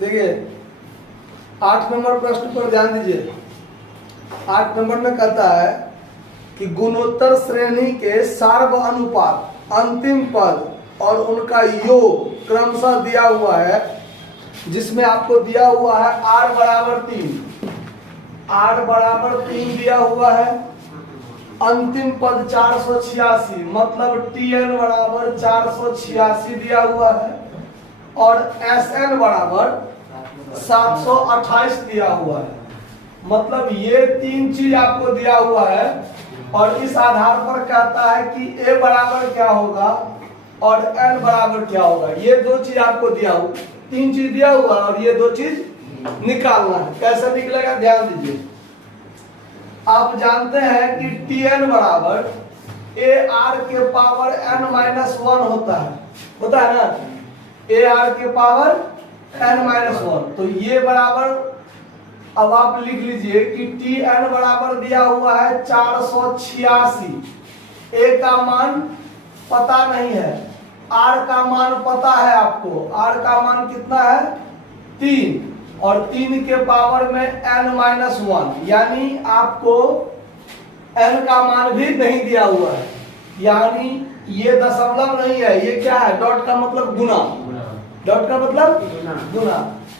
देखिए 8 नंबर प्रश्न पर ध्यान दीजिए। 8 नंबर में कहता है कि गुणोत्तर श्रेणी के सार्व अनुपात अंतिम पद और उनका योग क्रमशः दिया हुआ है, जिसमें आपको दिया हुआ है r बराबर 3 दिया हुआ है, अंतिम पद 486 मतलब Tn बराबर 486 दिया हुआ है और Sn बराबर 728 दिया हुआ है। मतलब ये तीन चीज आपको दिया हुआ है और इस आधार पर कहता है कि A बराबर क्या होगा और N बराबर क्या होगा। ये दो चीज आपको दिया हुआ, तीन चीज दिया हुआ और ये दो चीज निकालना है। कैसे निकलेगा ध्यान दीजिए। आप जानते हैं कि Tn बराबर AR के पावर n-1 होता है ना, AR के पावर n-1। तो ये बराबर, अब आप लिख लीजिए कि Tn बराबर दिया हुआ है 486। A का मान पता नहीं है, R का मान पता है आपको। R का मान कितना है 3 और 3 के पावर में n-1, यानी आपको n का मान भी नहीं दिया हुआ है, यानी ये दशमलव नहीं है, ये क्या है, डॉट का मतलब गुना, डॉट का मतलब गुना।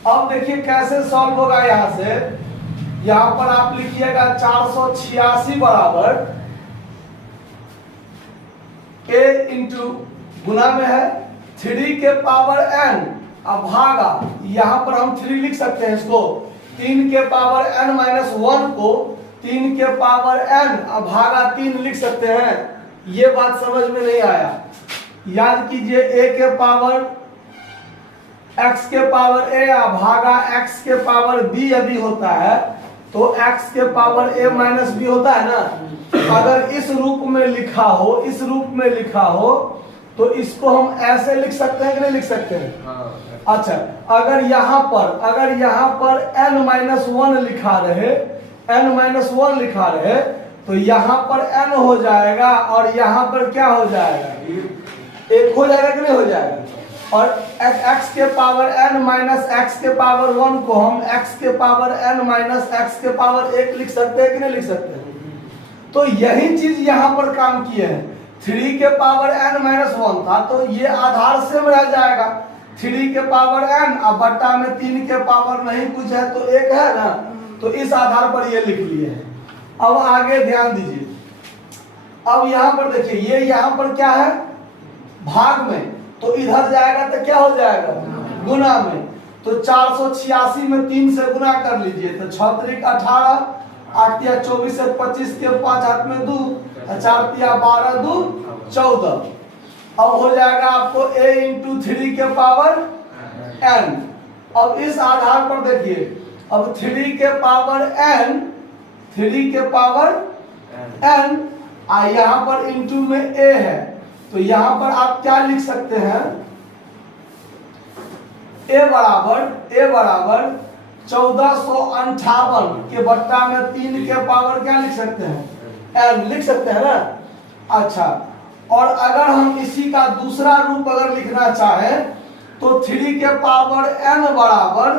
अब देखिए कैसे सॉल्व होगा। यहां से यहां पर आप लिखिएगा 486 बराबर a इंटू गुना में है 3 के पावर n अब भागा, यहां पर हम 3 लिख सकते हैं इसको, 3 के पावर n-1 को 3 के पावर n अब भागा 3 लिख सकते हैं। ये बात समझ में नहीं आया, याद कीजिए a के पावर x के पावर a भागा x के पावर b यदि होता है तो x के पावर a माइनस b होता है ना। अगर इस रूप में लिखा हो, इस रूप में लिखा हो तो इसको हम ऐसे लिख सकते हैं कि नहीं लिख सकते हैं। अच्छा, अगर यहाँ पर n-1 लिखा रहे, n-1 लिखा रहे तो यहाँ पर n हो जाएगा और यहाँ पर क्या हो जाएगा, 1 हो जाएगा कि नहीं हो जाएगा। और x के पावर n माइनस x के पावर 1 को हम x के पावर n माइनस x के पावर 1 लिख सकते हैं कि नहीं लिख सकते हैं। तो यही चीज यहाँ पर काम किए हैं। 3 के पावर n-1 था तो ये आधार से रह जाएगा, 3 के पावर n अब बट्टा में 3 के पावर नहीं कुछ है तो 1 है ना, तो इस आधार पर ये लिख लिए हैं। अब आगे ध्यान दीजिए। अब यहाँ पर देखिए, ये यहाँ पर क्या है भाग में, तो इधर जाएगा तो क्या हो जाएगा गुना में। तो 486 में 3 से गुना कर लीजिए तो 6 त्रिक 18, 8 तिया 24 से 25 के 5 हाथ में 2, 4 तिया 12, 2 14। अब हो जाएगा आपको a इंटू 3 के पावर n। अब इस आधार पर देखिए, अब 3 के पावर n, 3 के पावर n यहाँ पर इंटू में a है तो यहाँ पर आप क्या लिख सकते हैं, a बराबर 1458 के बट्टा में 3 के पावर क्या लिख सकते हैं n लिख सकते हैं ना। अच्छा, और अगर हम इसी का दूसरा रूप अगर लिखना चाहें तो 3 के पावर n बराबर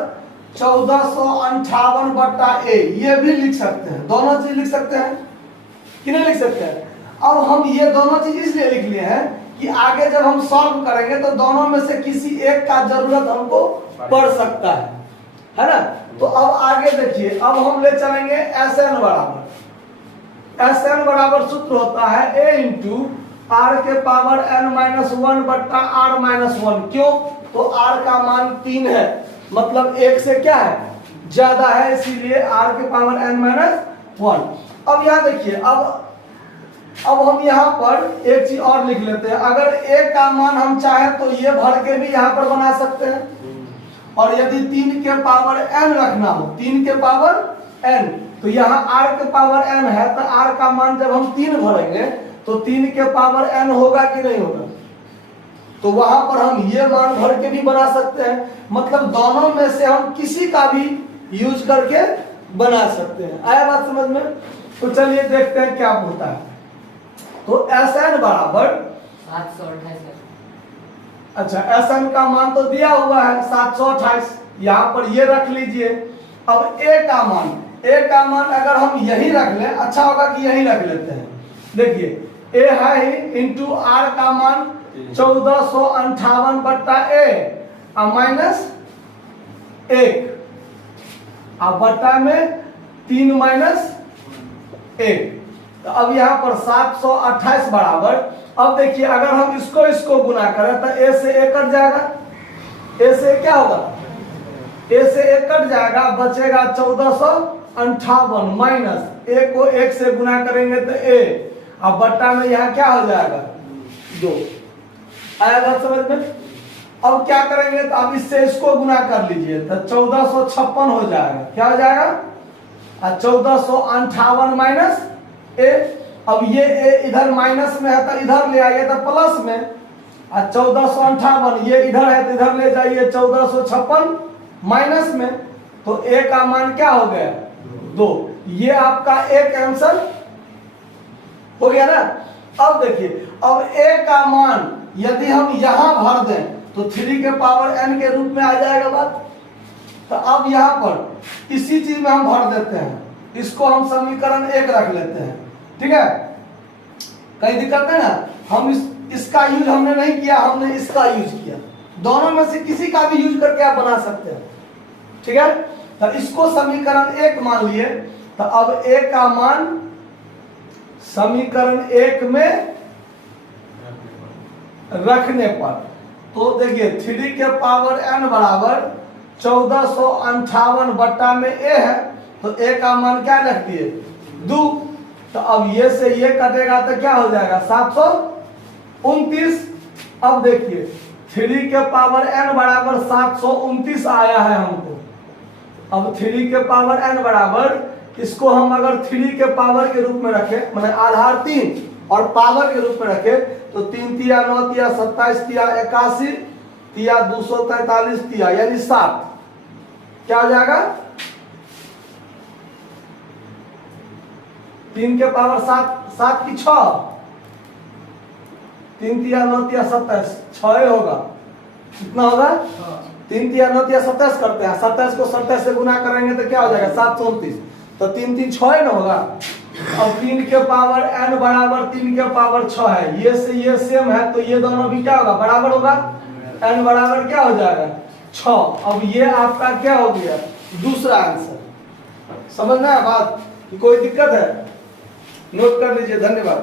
1458 बट्टा a, ये भी लिख सकते हैं, दोनों चीज लिख सकते हैं कि नहीं लिख सकते हैं। अब हम ये दोनों चीज इसलिए लिख लिए हैं कि आगे जब हम सॉल्व करेंगे तो दोनों में से किसी एक का जरूरत हमको पड़ सकता है ना। तो अब आगे देखिए, अब हम ले चलेंगे Sn बराबर सूत्र होता है a इंटू r के पावर n-1 बट्टा r-1। क्यों, तो r का मान 3 है, मतलब 1 से क्या है ज्यादा है, इसीलिए r के पावर n-1। अब यहाँ देखिए, अब हम यहाँ पर एक चीज और लिख लेते हैं। अगर a का मान हम चाहें तो ये भर के भी यहाँ पर बना सकते हैं, और यदि 3 के पावर n रखना हो, 3 के पावर n, तो यहाँ r के पावर n है तो r का मान जब हम 3 भरेंगे तो 3 के पावर n होगा कि नहीं होगा, तो वहां पर हम ये मान भर के भी बना सकते हैं। मतलब दोनों में से हम किसी का भी यूज करके बना सकते हैं। आया बात समझ में। तो चलिए देखते हैं क्या होता है। तो Sn बराबर अच्छा Sn का मान तो दिया हुआ है 728, यहाँ पर ये रख लीजिए। अब A का मान अगर हम यही रख लें, अच्छा होगा कि यही रख लेते हैं। देखिए A है ही इंटू R का मान 1458 बट्टा A माइनस 1 अब बट्टा में 3 माइनस 1। तो अब यहाँ पर 728 बराबर, अब देखिए अगर हम इसको गुना करें तो A से A कट जाएगा, A से क्या होगा, A से A कट जाएगा, बचेगा 1458 माइनस A को 1 से गुना करेंगे तो A, अब बट्टा में यहाँ क्या हो जाएगा 2। आया बात समझ में? अब क्या करेंगे तो अब इससे इसको गुना कर लीजिए तो 1456 हो जाएगा, क्या हो जाएगा 1458 माइनस A। अब ये A इधर माइनस में है तो इधर ले आइए तो प्लस में, 1458 ये इधर है तो इधर ले जाइए 1456 माइनस में, तो A का मान क्या हो गया 2। ये आपका एक आंसर हो गया ना। अब देखिए अब A का मान यदि हम यहां भर दें तो 3 के पावर n के रूप में आ जाएगा बात। तो अब यहां पर इसी चीज में हम भर देते हैं, इसको हम समीकरण 1 रख लेते हैं, ठीक है। कहीं दिक्कत है ना, हम इसका यूज हमने नहीं किया, हमने इसका यूज किया। दोनों में से किसी का भी यूज करके आप बना सकते हैं, ठीक है। तो इसको समीकरण 1 मान लिए, तो अब A का मान समीकरण 1 में रखने पर, तो देखिए 3 के पावर n बराबर 1458 बट्टा में A है, तो A का मान क्या रख दिए 2। तो अब ये से ये कटेगा तो क्या हो जाएगा 729। अब देखिए 3 के पावर n बराबर 729 आया है हमको। अब 3 के पावर n बराबर, इसको हम अगर 3 के पावर के रूप में रखें, माने आधार 3 और पावर के रूप में रखें, तो 3 तिया 9 तिया 27 तिया 81 तिया 243 तिया यानी 7, क्या हो जाएगा 3 के पावर 7 की 6, 3 तिया 9 तिया 27, 6 होगा, कितना होगा 3 तिया 9 तिया 27 करते हैं, 27 को 27 से गुना करेंगे तो क्या हो जाएगा 729, तो 3 3 6 ना होगा। अब 3 के पावर n बराबर 3 के पावर 6 है, ये से ये सेम है तो ये दोनों भी क्या होगा बराबर होगा, n बराबर क्या हो जाएगा 6। अब ये आपका क्या हो गया दूसरा आंसर। समझना है बात कि कोई दिक्कत है, नोट कर लीजिए। धन्यवाद।